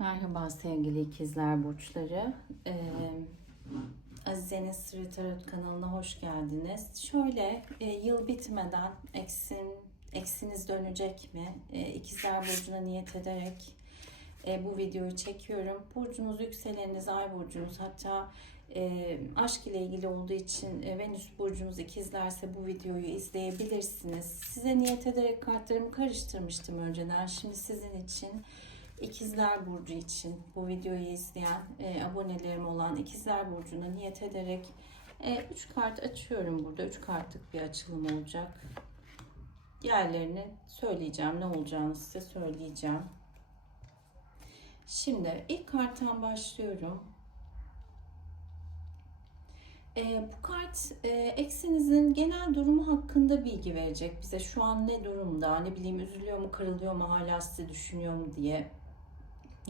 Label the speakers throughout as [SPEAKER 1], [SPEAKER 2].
[SPEAKER 1] Merhaba sevgili ikizler burçları. Ee, Azize'nin Sırrı Tarot kanalına hoş geldiniz. Şöyle e, yıl bitmeden eksin eksiniz dönecek mi? E, ikizler burcuna niyet ederek e, bu videoyu çekiyorum. Burcunuz, yükseleniniz, ay burcunuz hatta e, aşk ile ilgili olduğu için e, Venüs burcunuz ikizlerse bu videoyu izleyebilirsiniz. Size niyet ederek kartlarımı karıştırmıştım önceden. Şimdi sizin için İkizler Burcu için bu videoyu izleyen e, abonelerim olan İkizler Burcu'na niyet ederek 3 kart açıyorum burada. 3 kartlık bir açılım olacak. Diğerlerini söyleyeceğim. Ne olacağını size söyleyeceğim. Şimdi ilk karttan başlıyorum. E, bu kart e, eksinizin genel durumu hakkında bilgi verecek bize. Şu an ne durumda, ne bileyim üzülüyor mu, kırılıyor mu, hala sizi düşünüyor mu diye.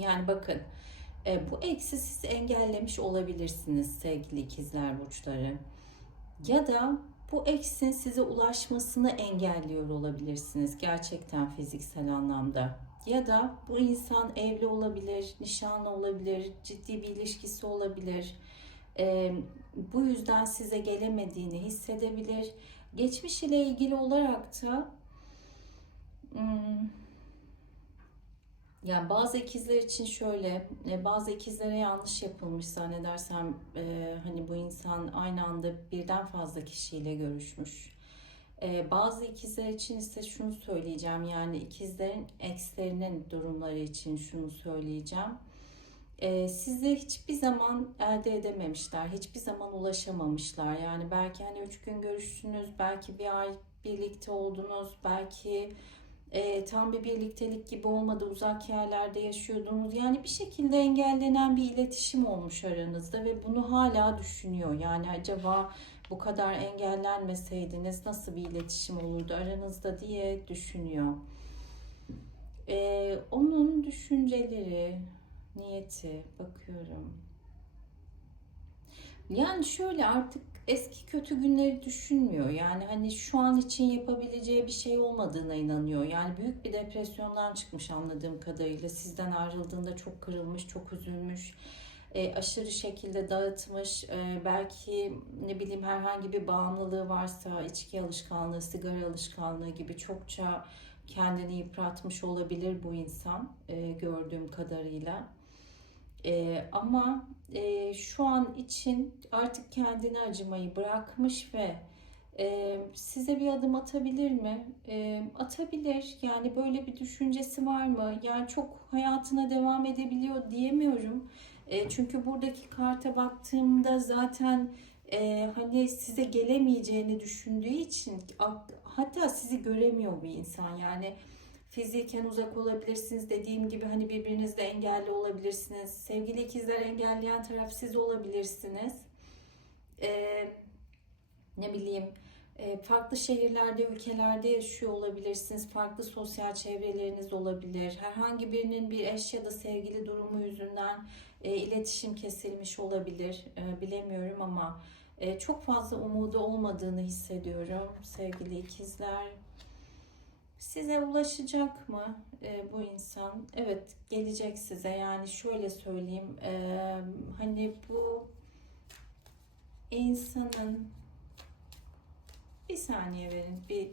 [SPEAKER 1] Yani bakın e, bu eksi siz engellemiş olabilirsiniz sevgili ikizler burçları. Ya da bu eksin size ulaşmasını engelliyor olabilirsiniz gerçekten fiziksel anlamda. Ya da bu insan evli olabilir, nişanlı olabilir, ciddi bir ilişkisi olabilir. E, bu yüzden size gelemediğini hissedebilir. Geçmiş ile ilgili olarak da hmm, yani bazı ikizler için şöyle, e, bazı ikizlere yanlış yapılmış zannedersem e, hani bu insan aynı anda birden fazla kişiyle görüşmüş. E, bazı ikizler için ise şunu söyleyeceğim yani ikizlerin ekslerinin durumları için şunu söyleyeceğim. Size hiçbir zaman elde edememişler, hiçbir zaman ulaşamamışlar. Yani belki hani üç gün görüştünüz, belki bir ay birlikte oldunuz, belki e, tam bir birliktelik gibi olmadı uzak yerlerde yaşıyordunuz yani bir şekilde engellenen bir iletişim olmuş aranızda ve bunu hala düşünüyor yani acaba bu kadar engellenmeseydiniz nasıl bir iletişim olurdu aranızda diye düşünüyor. Ee, onun düşünceleri, niyeti bakıyorum. Yani şöyle artık eski kötü günleri düşünmüyor. Yani hani şu an için yapabileceği bir şey olmadığına inanıyor. Yani büyük bir depresyondan çıkmış anladığım kadarıyla. Sizden ayrıldığında çok kırılmış, çok üzülmüş. E, aşırı şekilde dağıtmış. E, belki ne bileyim herhangi bir bağımlılığı varsa içki alışkanlığı, sigara alışkanlığı gibi çokça kendini yıpratmış olabilir bu insan e, gördüğüm kadarıyla. E, ama e, şu an için artık kendini acımayı bırakmış ve e, size bir adım atabilir mi? E, atabilir. Yani böyle bir düşüncesi var mı? Yani çok hayatına devam edebiliyor diyemiyorum. E, çünkü buradaki karta baktığımda zaten e, hani size gelemeyeceğini düşündüğü için hatta sizi göremiyor bir insan. Yani fiziken uzak olabilirsiniz. Dediğim gibi hani birbirinizle engelli olabilirsiniz. Sevgili ikizler engelleyen taraf siz olabilirsiniz. Ee, ne bileyim e, farklı şehirlerde, ülkelerde yaşıyor olabilirsiniz. Farklı sosyal çevreleriniz olabilir. Herhangi birinin bir eş ya da sevgili durumu yüzünden e, iletişim kesilmiş olabilir. E, bilemiyorum ama e, çok fazla umudu olmadığını hissediyorum sevgili ikizler. Size ulaşacak mı e, bu insan? Evet gelecek size. Yani şöyle söyleyeyim. E, hani bu insanın bir saniye verin. Bir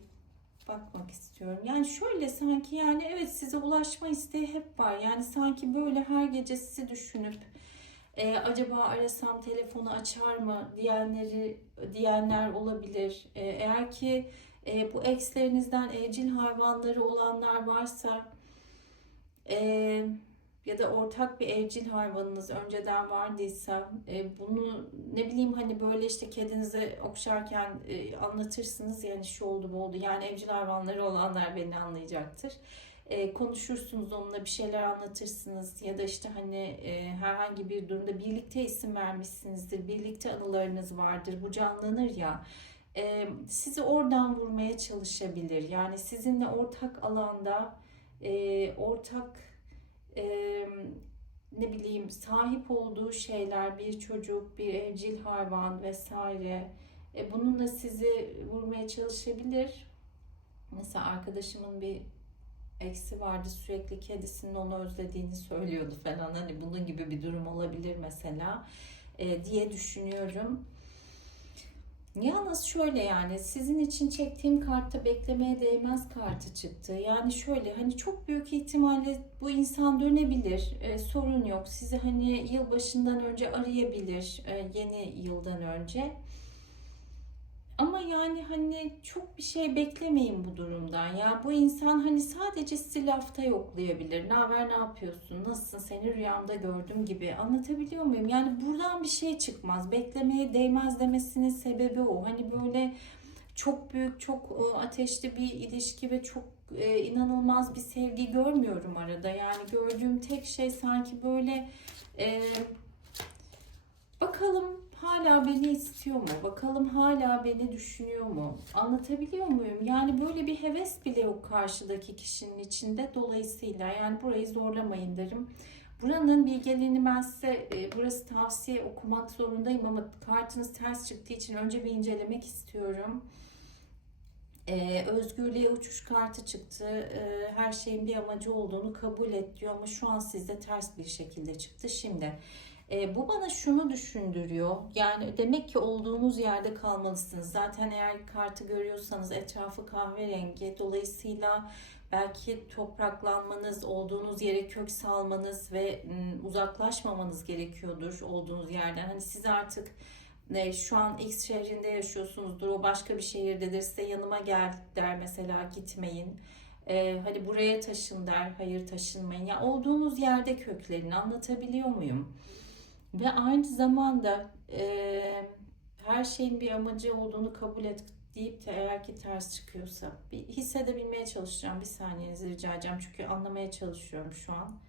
[SPEAKER 1] bakmak istiyorum. Yani şöyle sanki yani evet size ulaşma isteği hep var. Yani sanki böyle her gece sizi düşünüp e, acaba arasam telefonu açar mı diyenleri diyenler olabilir. E, eğer ki e, bu ekslerinizden evcil hayvanları olanlar varsa e, ya da ortak bir evcil hayvanınız önceden vardıysa e, bunu ne bileyim hani böyle işte kedinize okşarken e, anlatırsınız yani şu oldu bu oldu. Yani evcil hayvanları olanlar beni anlayacaktır. E, konuşursunuz onunla bir şeyler anlatırsınız. Ya da işte hani e, herhangi bir durumda birlikte isim vermişsinizdir birlikte anılarınız vardır. Bu canlanır ya e, sizi oradan vurmaya çalışabilir. Yani sizinle ortak alanda e, ortak e, ne bileyim sahip olduğu şeyler bir çocuk, bir evcil hayvan vesaire e, bununla sizi vurmaya çalışabilir. Mesela arkadaşımın bir eksi vardı sürekli kedisinin onu özlediğini söylüyordu falan hani bunun gibi bir durum olabilir mesela e, diye düşünüyorum. Yalnız şöyle yani sizin için çektiğim kartta beklemeye değmez kartı çıktı. Yani şöyle hani çok büyük ihtimalle bu insan dönebilir. E, sorun yok. Sizi hani yılbaşından önce arayabilir. e, yeni yıldan önce. Ama yani hani çok bir şey beklemeyin bu durumdan. Ya bu insan hani sadece sizi lafta yoklayabilir. Ne haber, ne yapıyorsun? Nasılsın? Seni rüyamda gördüm gibi. Anlatabiliyor muyum? Yani buradan bir şey çıkmaz. Beklemeye değmez demesinin sebebi o. Hani böyle çok büyük, çok e, ateşli bir ilişki ve çok e, inanılmaz bir sevgi görmüyorum arada. Yani gördüğüm tek şey sanki böyle e, bakalım hala beni istiyor mu? Bakalım hala beni düşünüyor mu? Anlatabiliyor muyum? Yani böyle bir heves bile yok karşıdaki kişinin içinde. Dolayısıyla yani burayı zorlamayın derim. Buranın bilgilerini ben size e, burası tavsiye okumak zorundayım ama kartınız ters çıktığı için önce bir incelemek istiyorum. Ee, özgürlüğe uçuş kartı çıktı. Ee, her şeyin bir amacı olduğunu kabul et diyor ama şu an sizde ters bir şekilde çıktı. Şimdi e, bu bana şunu düşündürüyor. Yani demek ki olduğunuz yerde kalmalısınız. Zaten eğer kartı görüyorsanız etrafı kahverengi. Dolayısıyla belki topraklanmanız, olduğunuz yere kök salmanız ve m, uzaklaşmamanız gerekiyordur olduğunuz yerden. Hani siz artık ne, şu an X şehrinde yaşıyorsunuzdur, o başka bir şehirdedir, size yanıma gel der mesela gitmeyin. Ee, hani buraya taşın der, hayır taşınmayın. Ya olduğunuz yerde köklerin anlatabiliyor muyum? Ve aynı zamanda e, her şeyin bir amacı olduğunu kabul et deyip de eğer ki ters çıkıyorsa bir hissedebilmeye çalışacağım. Bir saniyenizi rica edeceğim çünkü anlamaya çalışıyorum şu an.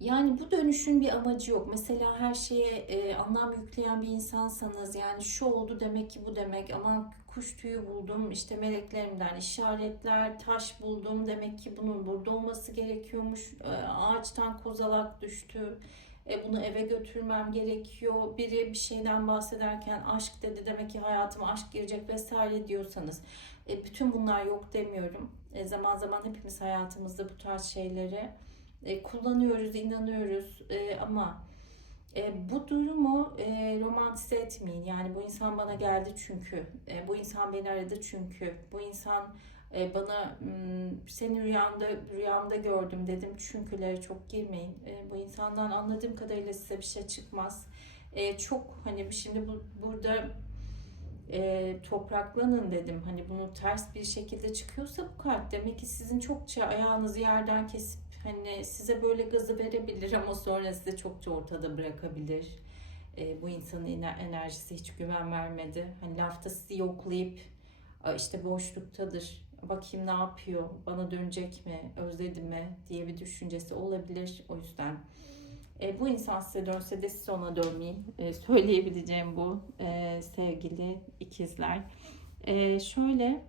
[SPEAKER 1] Yani bu dönüşün bir amacı yok. Mesela her şeye e, anlam yükleyen bir insansanız yani şu oldu demek ki bu demek. Aman kuş tüyü buldum işte meleklerimden işaretler, taş buldum demek ki bunun burada olması gerekiyormuş. E, ağaçtan kozalak düştü. E, bunu eve götürmem gerekiyor. Biri bir şeyden bahsederken aşk dedi demek ki hayatıma aşk girecek vesaire diyorsanız. E, bütün bunlar yok demiyorum. E, zaman zaman hepimiz hayatımızda bu tarz şeyleri e, kullanıyoruz, inanıyoruz e, ama e, bu durumu e, romantize etmeyin. Yani bu insan bana geldi çünkü, e, bu insan beni aradı çünkü, bu insan e, bana seni rüyamda rüyamda gördüm dedim çünkülere çok girmeyin. E, bu insandan anladığım kadarıyla size bir şey çıkmaz. E, çok hani şimdi bu burada e, topraklanın dedim. Hani bunu ters bir şekilde çıkıyorsa bu kart demek ki sizin çokça ayağınızı yerden kesip hani size böyle gazı verebilir ama sonra size çokça ortada bırakabilir. E, bu insanın ener- enerjisi hiç güven vermedi. Hani lafta sizi yoklayıp "Aa, işte boşluktadır. Bakayım ne yapıyor, bana dönecek mi, özledi mi diye bir düşüncesi olabilir. O yüzden e, bu insan size dönse de siz ona dönmeyin. E, söyleyebileceğim bu e, sevgili ikizler. E, şöyle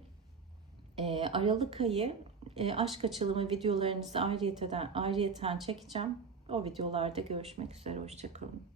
[SPEAKER 1] e, Aralık ayı e, aşk açılımı videolarınızı ayrıyeten, ayrıyeten çekeceğim. O videolarda görüşmek üzere. Hoşçakalın.